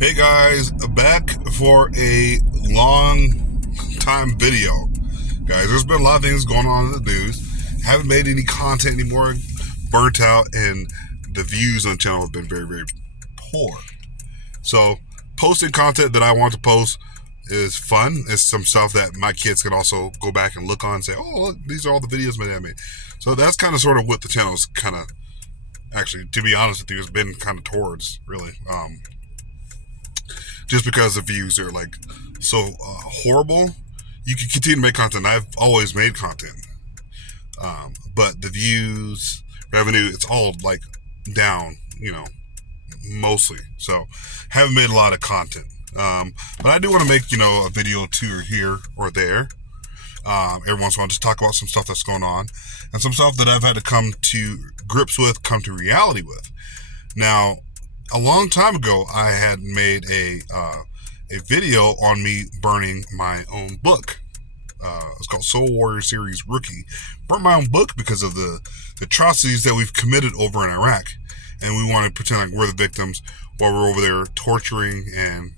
Hey guys, back for a long time video. Guys, there's been a lot of things going on in the news. Haven't made any content anymore. Burnt out, and the views on the channel have been very, very poor. So, posting content that I want to post is fun. It's some stuff that my kids can also go back and look on and say, oh, look, these are all the videos my dad made. So that's kind of sort of what the channel is kind of, actually, to be honest with you, has been kind of towards, really. Just because the views are like so horrible, you can continue to make content. I've always made content, but the views, revenue, it's all like down, mostly. So haven't made a lot of content, but I do want to make a video or two here or there. Every once in a while, just talk about some stuff that's going on and some stuff that I've had to come to grips with, come to reality with. Now, a long time ago, I had made a video on me burning my own book. It's called Soul Warrior Series Rookie. Burnt my own book because of the atrocities that we've committed over in Iraq. And we want to pretend like we're the victims while we're over there torturing and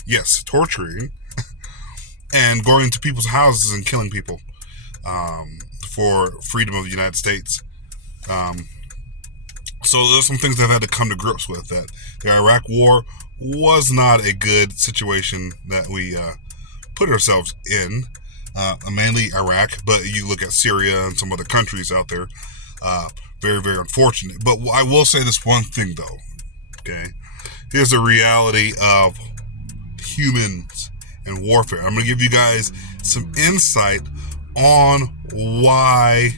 and going into people's houses and killing people for freedom of the United States. So there's some things that I've had to come to grips with, that the Iraq war was not a good situation that we put ourselves in, mainly Iraq, but you look at Syria and some other countries out there, very, very unfortunate. But I will say this one thing, though, okay? Here's the reality of humans and warfare. I'm going to give you guys some insight on why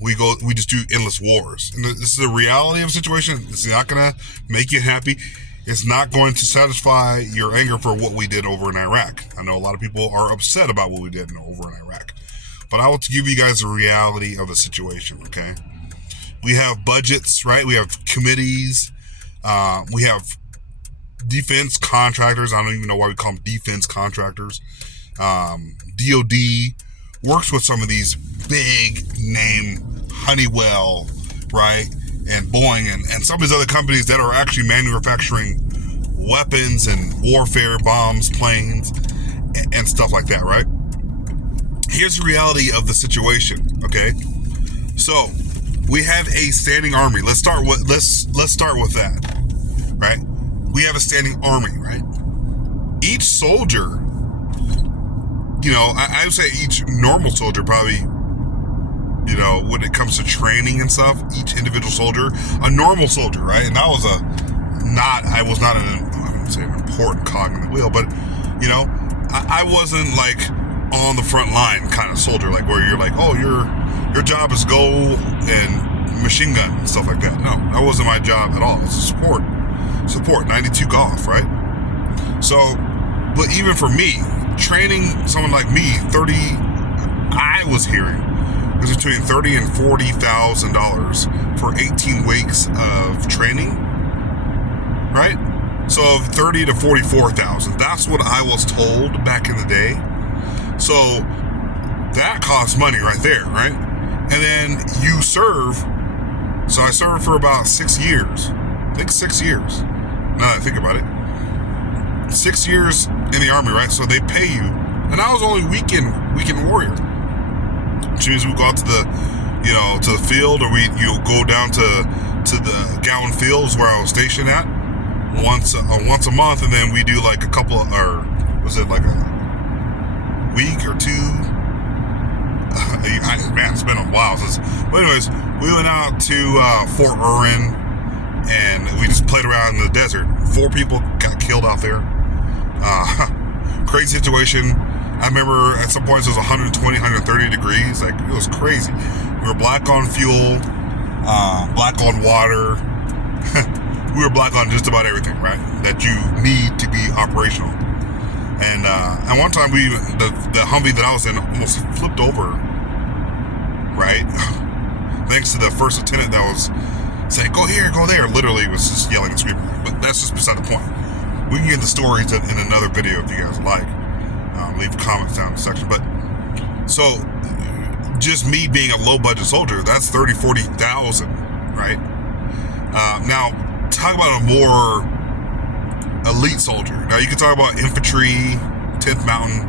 we just do endless wars. And this is the reality of a situation. It's not going to make you happy. It's not going to satisfy your anger for what we did over in Iraq. I know a lot of people are upset about what we did over in Iraq. But I want to give you guys the reality of the situation, okay? We have budgets, right? We have committees. We have defense contractors. I don't even know why we call them defense contractors. DOD works with some of these big name Honeywell, right, and Boeing and some of these other companies that are actually manufacturing weapons and warfare, bombs, planes, and stuff like that, right? Here's the reality of the situation, okay? So we have a standing army. Let's start with that, right? We have a standing army, right? Each soldier, I would say each normal soldier probably, when it comes to training and stuff, each individual soldier, a normal soldier, right? And that was I was not I wouldn't say an important cog in the wheel, but, I wasn't like on the front line kind of soldier, like where you're like, oh, your job is go and machine gun and stuff like that. No, that wasn't my job at all. It was support, 92 golf, right? So, but even for me, training someone like me, I was hearing it was between $30,000 and $40,000 for 18 weeks of training, right? So 30 to 44,000. That's what I was told back in the day. So that costs money right there, right? And then you serve. So I served for about 6 years. I think 6 years. Now that I think about it. 6 years in the Army, right? So they pay you. And I was only weekend warrior. Which means we go out to the field, or you go down to the Gowan Fields where I was stationed at once a month, and then we do like a couple, or was it like a week or two? Man, it's been a while since. But anyways, we went out to Fort Irwin, and we just played around in the desert. 4 people got killed out there. Crazy situation. I remember at some points it was 120, 130 degrees. Like, it was crazy. We were black on fuel, black on water. We were black on just about everything, right? That you need to be operational. And at one time, the Humvee that I was in almost flipped over, right? Thanks to the first lieutenant that was saying, go here, go there. Literally was just yelling and screaming. But that's just beside the point. We can get the stories in another video if you guys like. Leave comments down in the section. But so just me being a low budget soldier, that's 30, 40,000, right? Now talk about a more elite soldier. Now you can talk about infantry, 10th Mountain,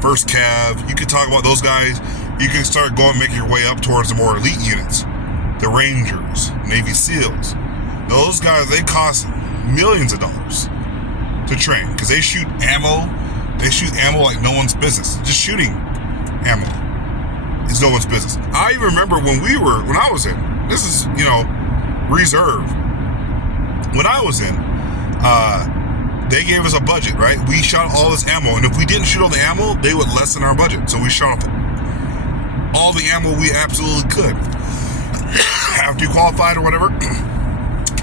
1st Cav. You can talk about those guys. You can start making your way up towards the more elite units, the Rangers, Navy SEALs. Those guys, they cost millions of dollars to train because they shoot ammo. They shoot ammo like no one's business. Just shooting ammo is no one's business. I even remember when I was in, this is, reserve. When I was in, they gave us a budget, right? We shot all this ammo, and if we didn't shoot all the ammo, they would lessen our budget. So we shot all the ammo we absolutely could. After you qualified or whatever,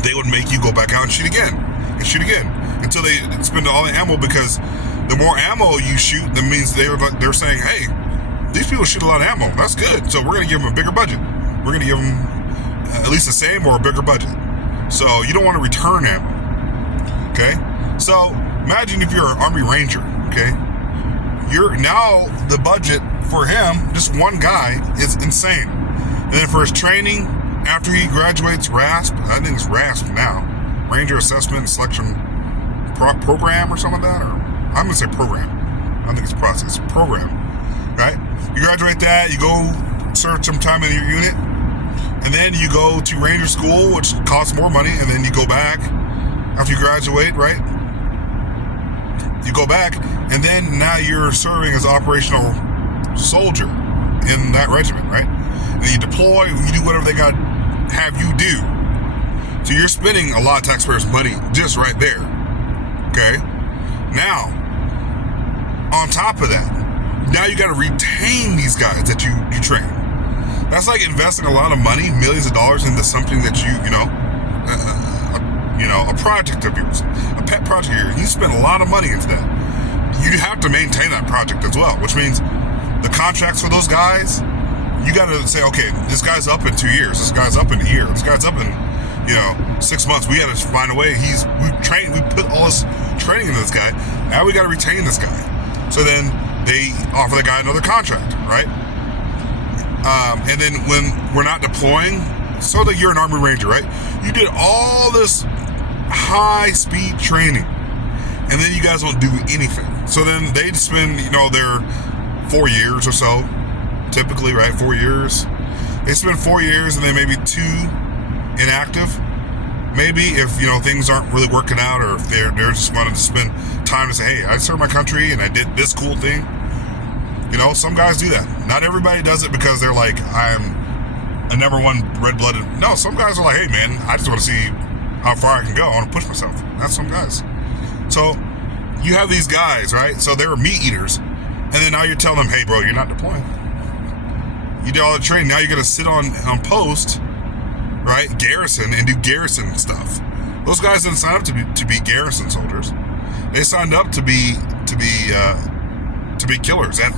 they would make you go back out and shoot again, until they spend all the ammo, because the more ammo you shoot, that means they're saying, hey, these people shoot a lot of ammo. That's good. So we're going to give them a bigger budget. We're going to give them at least the same or a bigger budget. So you don't want to return ammo. Okay? So imagine if you're an Army Ranger, okay? Now the budget for him, just one guy, is insane. And then for his training, after he graduates RASP, I think it's RASP now, Ranger Assessment and Selection Program or something like that, or I'm going to say program. I don't think it's process. Program, right? You graduate that, you go serve some time in your unit, and then you go to Ranger School, which costs more money, and then you go back after you graduate, right? You go back, and then now you're serving as operational soldier in that regiment, right? And you deploy, you do whatever they got to have you do. So you're spending a lot of taxpayers' money just right there, okay? Now, on top of that, now you got to retain these guys that you train. That's like investing a lot of money, millions of dollars, into something that a project of yours, a pet project here. You spend a lot of money into that. You have to maintain that project as well, which means the contracts for those guys, you got to say, okay, this guy's up in 2 years, this guy's up in a year, this guy's up in 6 months. We got to find a way. We put all this training into this guy. Now we got to retain this guy. So then they offer the guy another contract, right? And then when we're not deploying, so that you're an Army Ranger, right? You did all this high-speed training, and then you guys don't do anything. So then they'd spend, their 4 years or so, typically, right? 4 years. They spend 4 years, and then maybe 2 inactive. Maybe if, things aren't really working out, or if they're just wanting to spend time to say, hey, I served my country, and I did this cool thing. Some guys do that. Not everybody does it because they're like, I'm a number one red-blooded. No, some guys are like, hey, man, I just want to see how far I can go. I want to push myself. That's some guys. So you have these guys, right? So they were meat eaters. And then now you're telling them, hey, bro, you're not deploying. You did all the training. Now you're going to sit on post, right? Garrison, and do garrison stuff. Those guys didn't sign up to be garrison soldiers. They signed up to be killers. That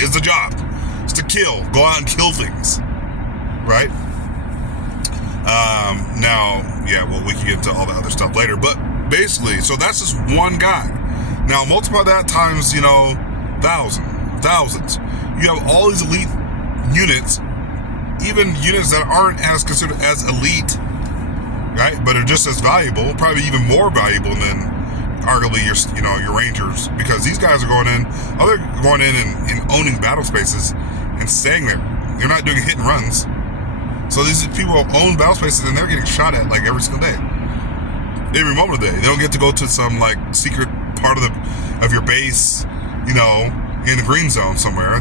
is the job. It's to kill. Go out and kill things. Right? We can get into all the other stuff later. But basically, so that's just one guy. Now, multiply that times, thousands. You have all these elite units, even units that aren't as considered as elite, right? But are just as valuable, probably even more valuable than arguably your Rangers, because these guys are going in and owning battle spaces and staying there. They're not doing hit and runs. So these people own battle spaces, and they're getting shot at like every single day, every moment of the day. They don't get to go to some like secret part of your base, in the green zone somewhere.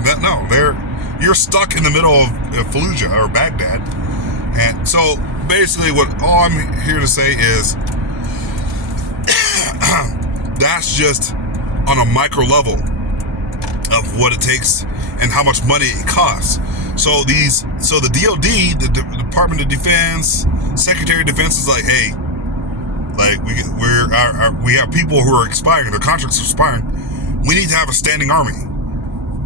You're stuck in the middle of Fallujah or Baghdad. And so basically, all I'm here to say is that's just on a micro level of what it takes and how much money it costs. So the DOD, the Department of Defense, Secretary of Defense is like, hey, like we have people who are expiring, their contracts are expiring. We need to have a standing army,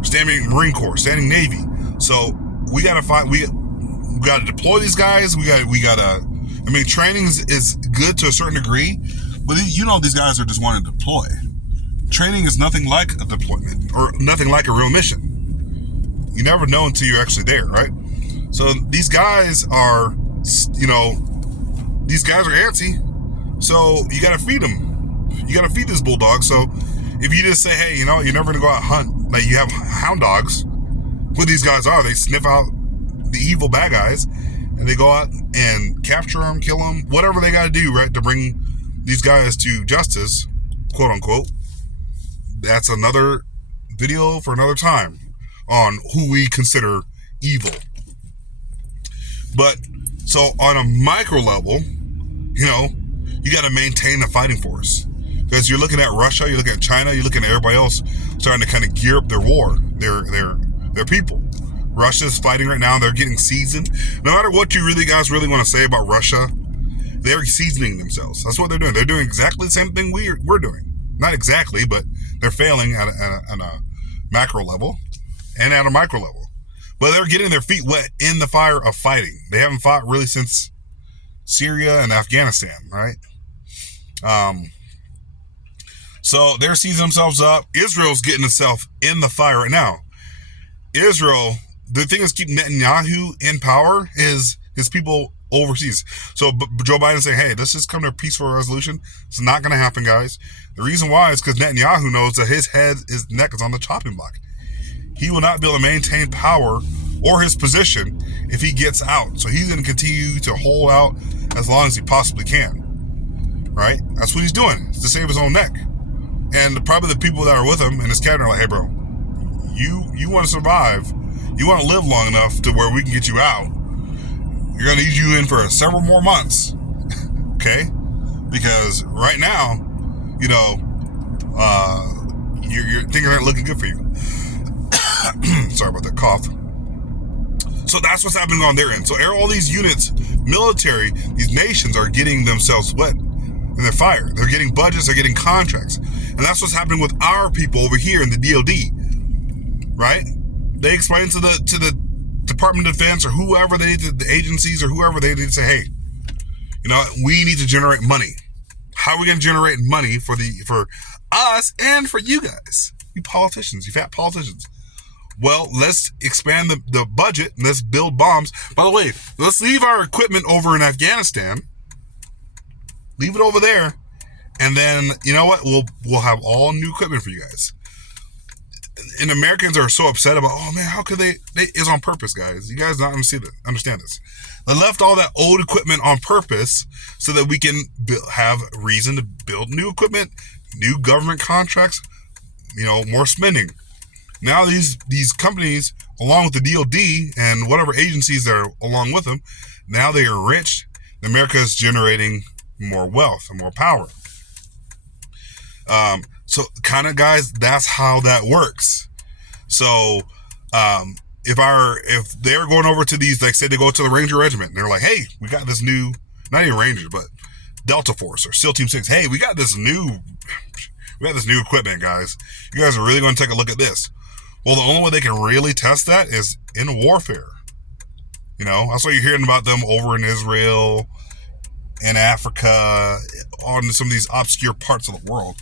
standing Marine Corps, standing Navy. So we got to deploy these guys. Training is good to a certain degree, but these guys are just wanting to deploy. Training is nothing like a deployment or nothing like a real mission. You never know until you're actually there, right? So these guys are, antsy. So you got to feed them. You got to feed this bulldog. So if you just say, hey, you know, you're never going to go out hunt, like you have hound dogs, what these guys are, they sniff out the evil bad guys, and they go out and capture them, kill them, whatever they got to do, right, to bring these guys to justice, quote unquote. That's another video for another time on who we consider evil. But so on a micro level, you know, you got to maintain the fighting force, because you're looking at Russia, you're looking at China, you're looking at everybody else starting to kind of gear up their war, their people. Russia's fighting right now. They're getting seasoned. No matter what you guys really want to say about Russia, they're seasoning themselves. That's what they're doing. They're doing exactly the same thing we're doing. Not exactly, but they're failing at a macro level and at a micro level. But they're getting their feet wet in the fire of fighting. They haven't fought really since Syria and Afghanistan, right? So they're seasoning themselves up. Israel's getting itself in the fire right now. Israel, the thing that's keeping Netanyahu in power is his people overseas. So Joe Biden saying, hey, let's just come to a peaceful resolution. It's not going to happen, guys. The reason why is because Netanyahu knows that his neck is on the chopping block. He will not be able to maintain power or his position if he gets out. So he's going to continue to hold out as long as he possibly can. Right? That's what he's doing. It's to save his own neck. And probably the people that are with him in his cabinet are like, hey, bro, you want to survive. You want to live long enough to where we can get you out. You're going to need you in for several more months. Okay? Because right now, you know, your things aren't looking good for you. Sorry about that cough. So that's what's happening on their end. So all these units, military, these nations are getting themselves wet in their fire. They're getting budgets, they're getting contracts. And that's what's happening with our people over here in the DOD. Right? They explain to the Department of Defense or whoever they need to, the agencies or whoever they need to say, hey, you know, we need to generate money. How are we going to generate money for us and for you guys, you politicians, you fat politicians? Well, let's expand the budget and let's build bombs. By the way, let's leave our equipment over in Afghanistan. Leave it over there, and then you know what? We'll have all new equipment for you guys. And Americans are so upset about, oh man, how could they? It's on purpose, guys. You guys don't understand this. They left all that old equipment on purpose so that we can have reason to build new equipment, new government contracts, you know, more spending. Now these companies, along with the DOD and whatever agencies that are along with them, now they are rich. America is generating more wealth and more power. So kind of, guys, that's how that works. So if they're going over to these, like say they go to the Ranger Regiment and they're like, hey, we got this new, not even Rangers, but Delta Force or SEAL Team 6. Hey, we got this new equipment, guys. You guys are really going to take a look at this. Well, the only way they can really test that is in warfare. You know, that's why you're hearing about them over in Israel and Africa, on some of these obscure parts of the world.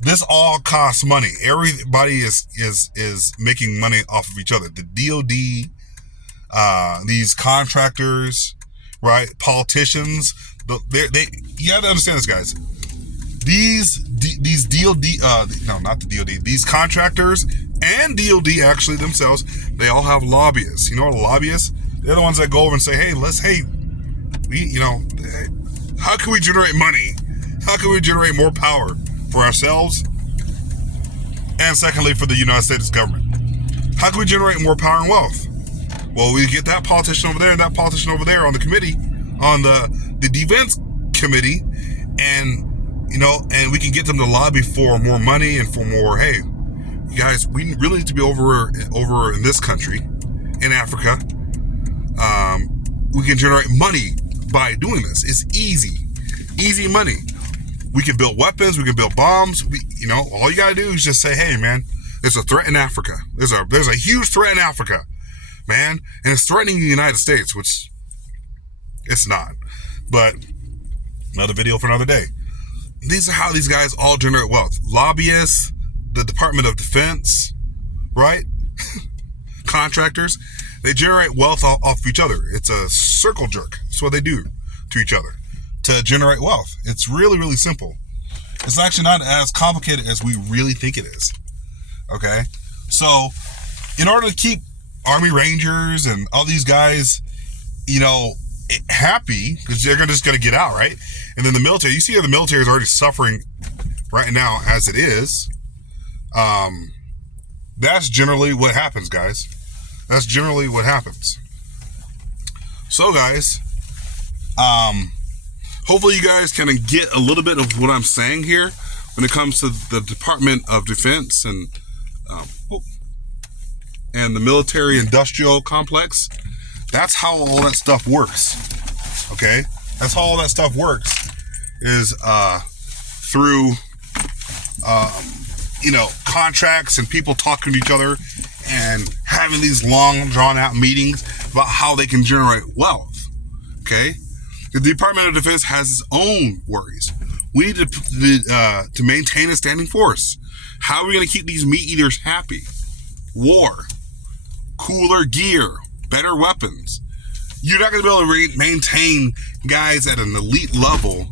This all costs money. Everybody is making money off of each other. The DOD, these contractors, right? Politicians. You have to understand this, guys. These DOD, no, not the DOD. These contractors and DOD actually themselves, they all have lobbyists. You know what a lobbyist? They're the ones that go over and say, how can we generate money? How can we generate more power for ourselves? And secondly, for the United States government. How can we generate more power and wealth? Well, we get that politician over there and that politician over there on the committee, on the defense committee, and and we can get them to lobby for more money and for more, hey, you guys, we really need to be over in this country, in Africa. We can generate money by doing this. It's easy money. We can build weapons. We can build bombs. All you gotta do is just say, hey, man, there's a threat in Africa. There's a huge threat in Africa, man, and it's threatening the United States, which it's not. But another video for another day. These are how these guys all generate wealth. Lobbyists, the Department of Defense, right? Contractors, they generate wealth off each other. It's a circle jerk. That's what they do to each other. to generate wealth. It's really, really simple. It's actually not as complicated as we really think it is. Okay? So, in order to keep Army Rangers and all these guys, happy, because they're just going to get out, right? And then the military, you see how the military is already suffering right now as it is. That's generally what happens, guys. That's generally what happens. So, guys, hopefully you guys kind of get a little bit of what I'm saying here when it comes to the Department of Defense and the military-industrial complex. That's how all that stuff works. Okay? That's how all that stuff works is through contracts and people talking to each other and having these long drawn out meetings about how they can generate wealth. Okay? The Department of Defense has its own worries. We need to maintain a standing force. How are we going to keep these meat eaters happy? War, cooler gear, better weapons. You're not going to be able to maintain guys at an elite level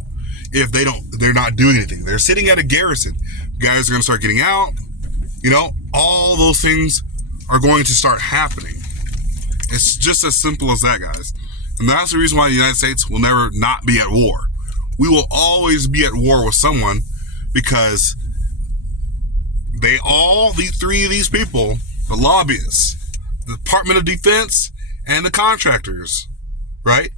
if they're not doing anything. They're sitting at a garrison. Guys are going to start getting out. All those things are going to start happening. It's just as simple as that, guys. And that's the reason why the United States will never not be at war. We will always be at war with someone because these three of these people, the lobbyists, the Department of Defense, and the contractors, right?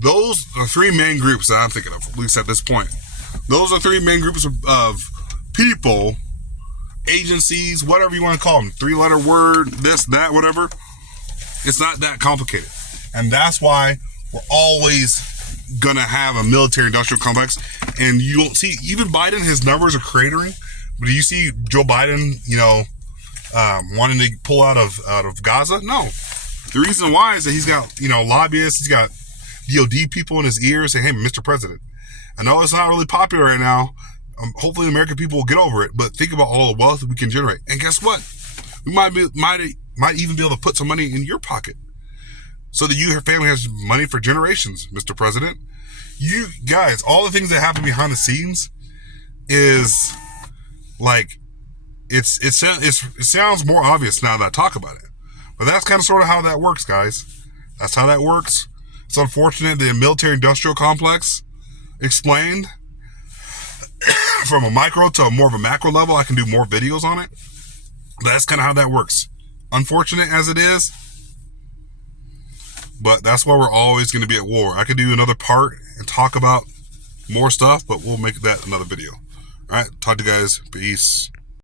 Those are three main groups that I'm thinking of, at least at this point. Those are three main groups of people, agencies, whatever you want to call them. 3-letter word, this, that, whatever. It's not that complicated. And that's why we're always going to have a military-industrial complex. And you don't see, even Biden, his numbers are cratering. But do you see Joe Biden, wanting to pull out of Gaza? No. The reason why is that he's got, lobbyists, he's got DOD people in his ear saying, hey, Mr. President, I know it's not really popular right now. Hopefully the American people will get over it, but think about all the wealth that we can generate. And guess what? We might even be able to put some money in your pocket so that your family has money for generations, Mr. President. You guys, all the things that happen behind the scenes is like, it sounds more obvious now that I talk about it. But that's kind of sort of how that works, guys. That's how that works. It's unfortunate the military-industrial complex explained from a micro to more of a macro level. I can do more videos on it. But that's kind of how that works. Unfortunate as it is, but that's why we're always going to be at war. I could do another part and talk about more stuff, but we'll make that another video. All right, talk to you guys. Peace.